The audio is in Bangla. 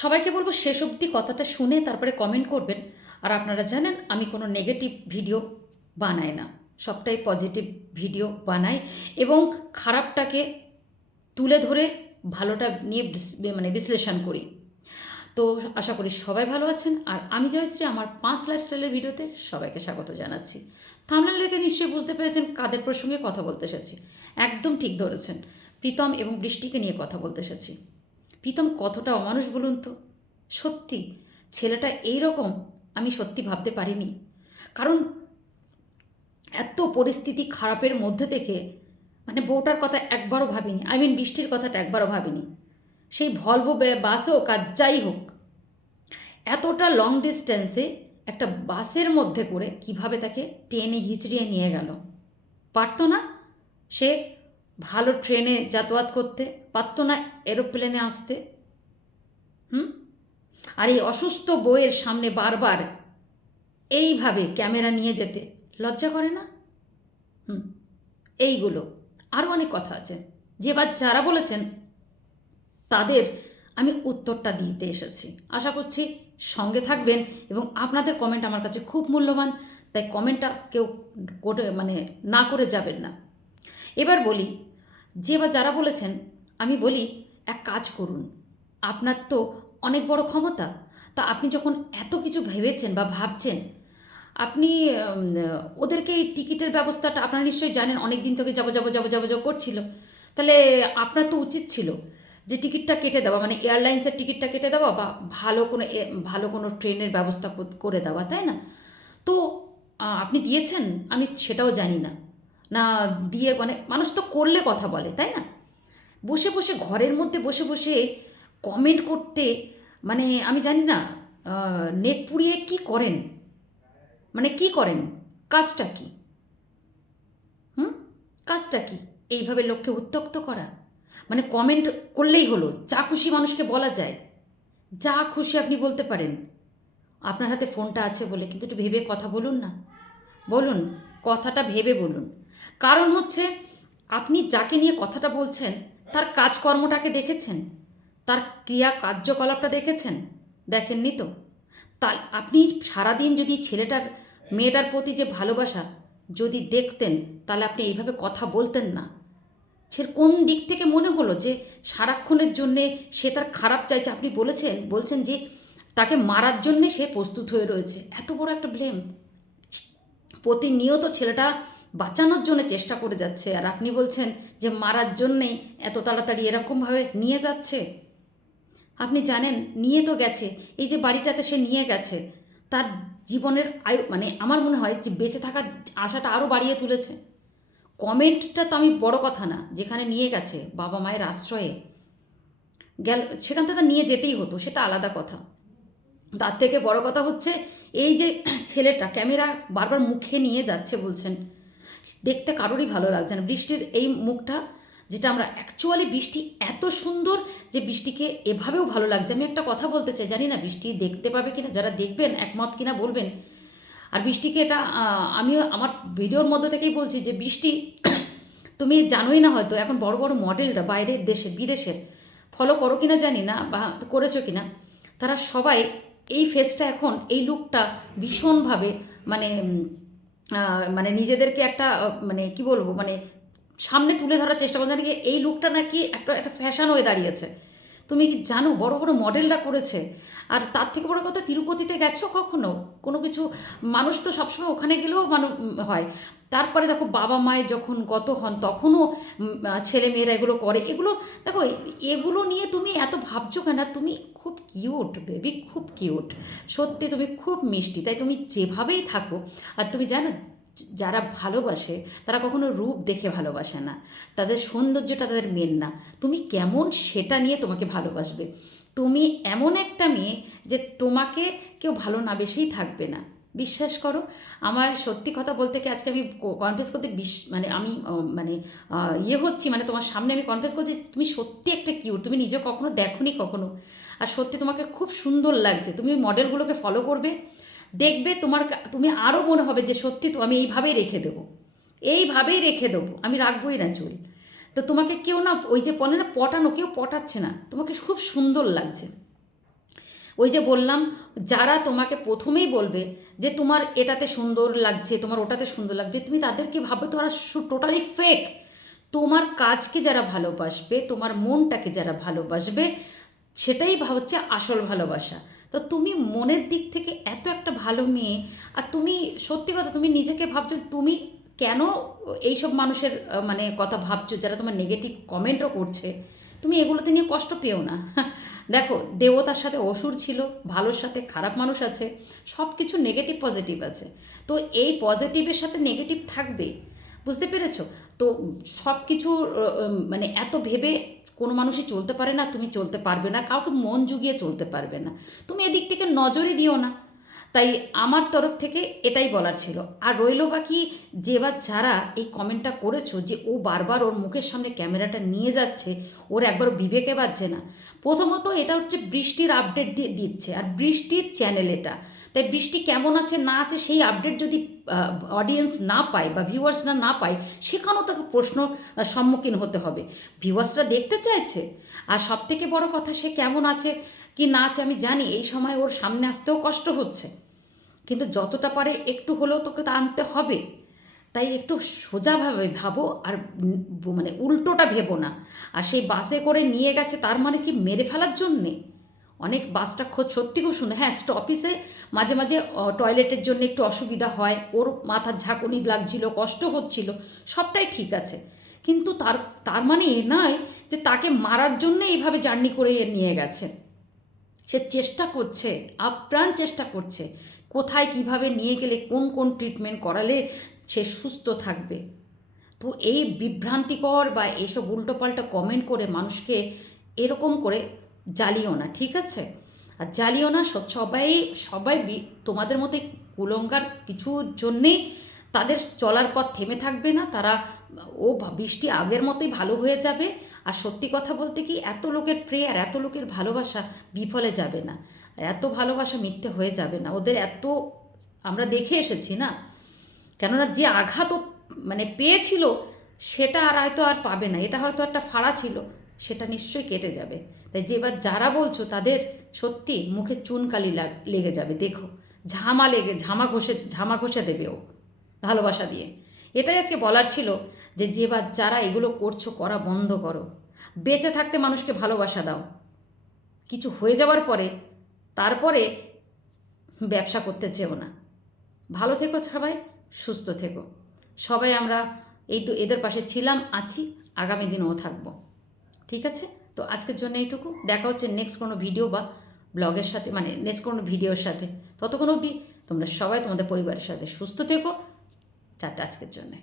সবাইকে বলব শেষ অবধি কথাটা শুনে তারপরে কমেন্ট করবেন। আর আপনারা জানেন, আমি কোনো নেগেটিভ ভিডিও বানাই না। সবটাই পজিটিভ ভিডিও বানাই এবং খারাপটাকে তুলে ধরে ভালোটা নিয়ে মানে বিশ্লেষণ করি। তো আশা করি সবাই ভালো আছেন। আর আমি জয়শ্রী, আমার পাঁচ লাইফস্টাইলের ভিডিওতে সবাইকে স্বাগত জানাচ্ছি। থামনেল দেখে নিশ্চয়ই বুঝতে পেরেছেন কাদের প্রসঙ্গে কথা বলতে এসেছি। একদম ঠিক ধরেছেন। প্রীতম এবং বৃষ্টিকে নিয়ে কথা বলতে এসেছি। প্রীতম কতটা অমানুষ বলুন তো? সত্যি, ছেলেটা এই রকম আমি সত্যি ভাবতে পারিনি। কারণ এত পরিস্থিতি খারাপের মধ্যে থেকে মানে বউটার কথা একবারও ভাবিনি আই মিন বৃষ্টির কথাটা একবারও ভাবিনি। সেই ভলভো বাসে হোক আর যাই হোক, এতটা লং ডিস্টেন্সে একটা বাসের মধ্যে করে কীভাবে তাকে টেনে হিচড়িয়ে নিয়ে গেল? পারতো না? সে ভালো ট্রেনে যাতায়াত করতে পারতো না এরোপ্লেনে আসতে। হুম? আর এই অসুস্থ বইয়ের সামনে বারবার এইভাবে ক্যামেরা নিয়ে যেতে লজ্জা করে না? হুম, এইগুলো। আরও অনেক কথা আছে। যে বা যারা বলেছেন, তাদের আমি উত্তরটা দিতে এসেছি। আশা করছি সঙ্গে থাকবেন এবং আপনাদের কমেন্ট আমার কাছে খুব মূল্যবান, তাই কমেন্টটা কেউ মানে না করে যাবেন না। এবার বলি যে বা যারা বলেছেন, আমি বলি, এক কাজ করুন। আপনার তো অনেক বড় ক্ষমতা। তা আপনি যখন এত কিছু ভেবেছেন বা ভাবছেন, আপনি ওদেরকে এই টিকিটের ব্যবস্থাটা আপনারা নিশ্চয়ই জানেন অনেক দিন থেকে যাব যাব যাব যাব যাব করছিল। তাহলে আপনার তো উচিত ছিল যে টিকিটটা কেটে দেওয়া মানে এয়ারলাইন্সের টিকিটটা কেটে দেওয়া বা ভালো কোনো ভালো কোনো ট্রেনের ব্যবস্থা করে দেওয়া, তাই না? তো আপনি দিয়েছেন? আমি সেটাও জানি না। না দিয়ে মানে মানুষ তো করলে কথা বলে, তাই না? বসে বসে ঘরের মধ্যে বসে বসে কমেন্ট করতে মানে আমি জানি না নেট পুড়িয়ে কি করেন? মানে কি করেন? কাজটা কি? হুম? কাজটা কি? এইভাবে লোককে উত্তক্ত করা। মানে কমেন্ট করলেই হলো, যা খুশি মানুষকে বলা যায়। যা খুশি আপনি বলতে পারেন। আপনার হাতে ফোনটা আছে বলে, কিন্তু একটু ভেবে কথা বলুন না। বলুন, কথাটা ভেবে বলুন। কারণ হচ্ছে আপনি যাকে নিয়ে কথাটা বলছেন, তার কাজকর্মটাকে দেখেছেন? তার ক্রিয়া কার্যকলাপটা দেখেছেন? দেখেননি তো? তা আপনি সারাদিন যদি ছেলেটার, মেয়েটার প্রতি যে ভালোবাসা যদি দেখতেন, তাহলে আপনি এইভাবে কথা বলতেন না। সে কোন দিক থেকে মনে হলো যে সারাক্ষণের জন্যে সে তার খারাপ চাইছে? আপনি বলেছেন, বলছেন যে তাকে মারার জন্যে সে প্রস্তুত হয়ে রয়েছে। এত বড় একটা ব্লেম প্রতিনিয়ত ছেলেটা বাঁচানোর জন্য চেষ্টা করে যাচ্ছে। আর আপনি বলছেন যে মারার জন্যেই এত তাড়াতাড়ি এরকমভাবে নিয়ে যাচ্ছে। আপনি জানেন, নিয়ে তো গেছে। এই যে বাড়িটাতে সে নিয়ে গেছে, তার জীবনের আয়ু মানে আমার মনে হয় যে বেঁচে থাকার আশাটা আরও বাড়িয়ে তুলেছে। কমেন্টটা তো আমি বড় কথা না, যেখানে নিয়ে গেছে বাবা মায়ের আশ্রয়ে। গেল, সেখান থেকে নিয়ে যেতেই হতো, সেটা আলাদা কথা। তার থেকে বড় কথা হচ্ছে, এই যে ছেলেটা ক্যামেরা বারবার মুখে নিয়ে যাচ্ছে বলছেন দেখতে কারোরই ভালো লাগছে না। বৃষ্টির এই মুখটা, যেটা আমরা অ্যাকচুয়ালি বৃষ্টি এত সুন্দর যে বৃষ্টিকে এভাবেও ভালো লাগছে। আমি একটা কথা বলতে চাই, জানি না বৃষ্টি দেখতে পাবে কিনা, যারা দেখবেন একমত কিনা বলবেন। আর বৃষ্টিকে এটা আমিও আমার ভিডিওর মধ্যে থেকেই বলছি যে বৃষ্টি, তুমি জানোই না হয়তো এখন বড় বড় মডেলরা বাইরের দেশে, বিদেশের ফলো করো কিনা জানি না বা করেছ কিনা, তারা সবাই এই ফেসটা এখন, এই লুকটা ভীষণভাবে মানে মানে নিজেদেরকে একটা মানে কি বলব মানে সামনে তুলে ধরার চেষ্টা করছে নাকি এই লুকটা নাকি একটা একটা ফ্যাশন হয়ে দাঁড়িয়েছে। তুমি কি জানো বড় বড় মডেলরা করেছে? আর তার থেকে বড় কথা, তিরুপতিতে গেছো কখনো? কোনো কিছু, মানুষ তো সবসময় ওখানে গেলেও মানুষ হয়। তারপরে দেখো বাবা মায়ের যখন গত হন, তখনও ছেলে মেয়েরা এগুলো করে। এগুলো, দেখো এগুলো নিয়ে তুমি এত ভাবছ কেন? তুমি খুব কিউট বেবি খুব কিউট সত্যি তুমি খুব মিষ্টি, তাই তুমি যেভাবেই থাকো, আর তুমি জানো, যারা ভালোবাসে, তারা কখনো রূপ দেখে ভালোবাসে না। তাদের সৌন্দর্যটা তাদের মেন না। তুমি কেমন সেটা নিয়ে তোমাকে ভালোবাসবে। তুমি এমন একটা মেয়ে যে তোমাকে কেউ ভালো না বেশেই থাকবে না। বিশ্বাস করো, আমার সত্যি কথা বলতে কি আজকে আমি কনফেস করতে বিশ মানে আমি মানে ইয়ে হচ্ছি মানে তোমার সামনে আমি কনফেস করছি, তুমি সত্যি একটা কিউট তুমি নিজে কখনো দেখোনি কখনো। আর সত্যি তোমাকে খুব সুন্দর লাগছে। তুমি মডেলগুলোকে ফলো করবে। দেখবে তোমার তুমি আরও মনে হবে যে সত্যি তো আমি এইভাবেই রেখে দেবো। এইভাবেই রেখে দেবো। আমি রাখবোই না চুল। তো তোমাকে কেউ না, ওই যে বলে না পটানো, কেউ পটাচ্ছে না। তোমাকে খুব সুন্দর লাগছে। ওই যে বললাম, যারা তোমাকে প্রথমেই বলবে যে তোমার এটাতে সুন্দর লাগছে, তোমার ওটাতে সুন্দর লাগবে, তুমি তাদেরকে ভাবো তোরা টোটালি ফেক তোমার কাজকে যারা ভালোবাসবে, তোমার মনটাকে যারা ভালোবাসবে সেটাই হচ্ছে আসল ভালোবাসা। তো তুমি মনের দিক থেকে এত একটা ভালো মেয়ে আর তুমি সত্যি কথা তুমি নিজেকে ভাবছ তুমি কেন এইসব মানুষের মানে কথা ভাবছ যারা তোমার নেগেটিভ কমেন্টও করছে? তুমি এগুলোতে নিয়ে কষ্ট পেও না। দেখো, দেবতার সাথে অসুর ছিল, ভালোর সাথে খারাপ মানুষ আছে সব কিছু নেগেটিভ পজিটিভ আছে। তো এই পজিটিভের সাথে নেগেটিভ থাকবে? বুঝতে পেরেছ? তো সব কিছু মানে এত ভেবে কোনো মানুষই চলতে পারে না, তুমি চলতে পারবে না, কাউকে মন জুগিয়ে চলতে পারবে না। তুমি এদিক থেকে নজরই দিও না। তাই আমার তরফ থেকে এটাই বলার ছিল। আর রইল বাকি যে বা যারা এই কমেন্টটা করেছ যে ও বারবার ওর মুখের সামনে ক্যামেরাটা নিয়ে যাচ্ছে, ওর একবার বিবেকে বাজছে না। প্রথমত এটা হচ্ছে বৃষ্টির আপডেট দিয়ে দিচ্ছে। আর বৃষ্টির চ্যানেল এটা। তাই বৃষ্টি কেমন আছে, না আছে, সেই আপডেট যদি অডিয়েন্স না পায় বা ভিউয়ার্সরা না পায়, সেখানেও তাকে প্রশ্ন সম্মুখীন হতে হবে। ভিউয়ার্সরা দেখতে চাইছে, আর সব থেকে বড় কথা সে কেমন আছে কি না আছে আমি জানি, এই সময় ওর সামনে আসতেও কষ্ট হচ্ছে। কিন্তু যতটা পারে একটু হলেও তোকে তা আনতে হবে। তাই একটু সোজাভাবে ভাবো, আর মানে উল্টোটা ভেবো না। আর সেই বাসে করে নিয়ে গেছে, তার মানে কি মেরে ফেলার জন্যে? অনেক বাসটা খোঁজ, সত্যি খুব সুন্দর। হ্যাঁ স্টপিসে মাঝে মাঝে টয়লেটের জন্য একটু অসুবিধা হয়। ওর মাথার ঝাঁকুনি লাগছিল, কষ্ট হচ্ছিল, সবটাই ঠিক আছে। কিন্তু তার তার মানে এ নয় যে তাকে মারার জন্য এইভাবে জার্নি করে নিয়ে গেছে। সে চেষ্টা করছে, আপ্রাণ চেষ্টা করছে, কোথায় কীভাবে নিয়ে গেলে, কোন কোন ট্রিটমেন্ট করালে সে সুস্থ থাকবে। তো এই বিভ্রান্তিকর বা এসব উল্টোপাল্টা কমেন্ট করে মানুষকে এরকম করে জ্বালিও না, ঠিক আছে? আর জ্বালিও না, সব- সবাই সবাই তোমাদের মতো কুলঙ্গার কিছুর জন্যেই তাদের চলার পথ থেমে থাকবে না। তারা, ও বৃষ্টি আগের মতোই ভালো হয়ে যাবে। আর সত্যি কথা বলতে কি, এত লোকের প্রেয়ার এত লোকের ভালোবাসা বিফলে যাবে না। এত ভালোবাসা মিথ্যে হয়ে যাবে না। ওদের এত, আমরা দেখে এসেছি না? কেননা যে আঘাত মানে পেয়েছিল, সেটা আর হয়তো আর পাবে না। এটা হয়তো একটা ফাড়া ছিল। সেটা নিশ্চয়ই কেটে যাবে। তাই যে এবার যারা বলছো তাদের সত্যি মুখে চুনকালি লেগে যাবে, দেখো। ঝামা লেগে, ঝামা ঘষে ঝামা ঘষে দেবে ও, ভালোবাসা দিয়ে। এটাই আজকে বলার ছিল যে যে বা যারা এগুলো করছ করা বন্ধ করো। বেঁচে থাকতে মানুষকে ভালোবাসা দাও। কিছু হয়ে যাওয়ার পরে, তারপরে ব্যবসা করতে চেও না। ভালো থেকো সবাই, সুস্থ থেকো। সবাই আমরা এই তো এদের পাশে ছিলাম, আছি, আগামী দিনেও থাকব। ঠিক আছে? তো আজকের জন্য এইটুকু। দেখা হচ্ছে নেক্সট কোনো ভিডিও বা ব্লগের সাথে মানে নেক্সট কোনো ভিডিওর সাথে। ততক্ষণ অব্দি তোমরা সবাই তোমাদের পরিবারের সাথে সুস্থ থেকো। টাটা আজকের জন্যে।